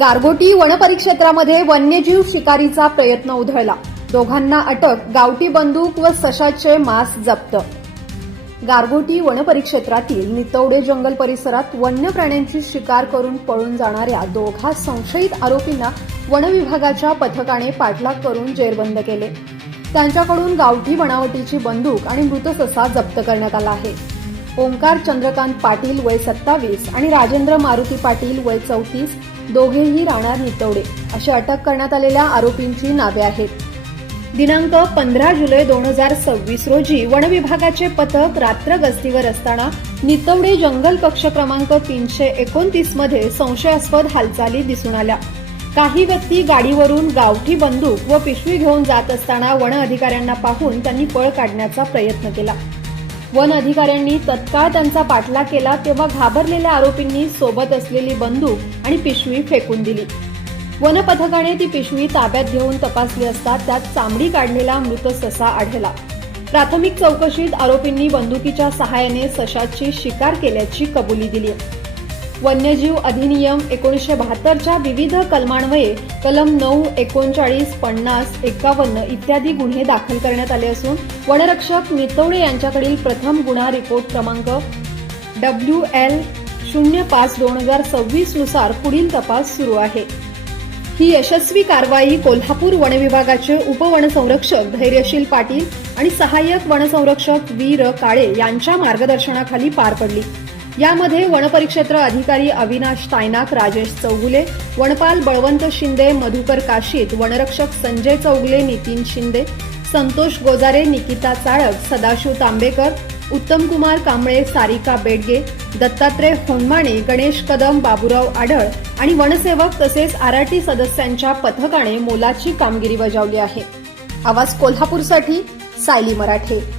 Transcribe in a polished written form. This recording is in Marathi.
गारगोटी वनपरिक्षेत्रामध्ये वन्यजीव शिकारीचा प्रयत्न उधळला. दोघांना अटक, गावठी बंदूक व सशाचे मांस जप्त. गारगोटी वनपरिक्षेत्रातील नितवडे जंगल परिसरात वन्य प्राण्यांची शिकार करून पळून जाणाऱ्या दोघा संशयित आरोपींना वनविभागाच्या पथकाने पाठलाग करून जेरबंद केले. त्यांच्याकडून गावठी बनावटीची बंदूक आणि मृत ससा जप्त करण्यात आला आहे. ओंकार चंद्रकांत पाटील वय 27 आणि राजेंद्र मारुती पाटील वय 34 दोघेही राहणार नितवडे अशी अटक करण्यात आलेल्या आरोपींची नावे आहेत. दिनांक 15 जुलै 2026 रोजी वनविभागाचे पथक रात्र गस्तीवर असताना नितवडे जंगल कक्ष क्रमांक 329 मध्ये संशयास्पद हालचाली दिसून आल्या. काही व्यक्ती गाडीवरून गावठी बंदूक व पिशवी घेऊन जात असताना वन अधिकाऱ्यांना पाहून त्यांनी पळ काढण्याचा प्रयत्न केला. वन अधिकाऱ्यांनी तत्काळ त्यांचा पाठलाग केला तेव्हा घाबरलेल्या आरोपींनी सोबत असलेली बंदूक आणि पिशवी फेकून दिली. वनपथकाने ती पिशवी ताब्यात घेऊन तपासली असता त्यात चामडी काढलेला मृत ससा आढळला. प्राथमिक चौकशीत आरोपींनी बंदुकीच्या सहाय्याने सशाची शिकार केल्याची कबुली दिली. वन्यजीव अधिनियम 1972च्या विविध कलमान्वये कलम 9, 39, 50, 51 इत्यादी गुन्हे दाखल करण्यात आले असून वनरक्षक नितवडे यांच्याकडील प्रथम गुन्हा रिपोर्ट क्रमांक WL 05/2026 नुसार पुढील तपास सुरू आहे. ही यशस्वी कारवाई कोल्हापूर वनविभागाचे उपवनसंरक्षक धैर्यशील पाटील आणि सहाय्यक वनसंरक्षक वीर काळे यांच्या मार्गदर्शनाखाली पार पडली. यामध्ये वनपरिक्षेत्र अधिकारी अविनाश तायनाक, राजेश चौगुले, वनपाल बळवंत शिंदे, मधुकर काशीत, वनरक्षक संजय चौगुले, नितीन शिंदे, संतोष गोजारे, निकिता चाळक, सदाशिव तांबेकर, उत्तम कुमार कांबळे, सारिका बेडगे, दत्तात्रय होनमाणे, गणेश कदम, बाबूराव आढळ आणि वनसेवक तसेच RRT सदस्यांच्या पथकाने मोलाची कामगिरी बजावली आहे. आवाज कोल्हापूरसाठी सायली मराठे.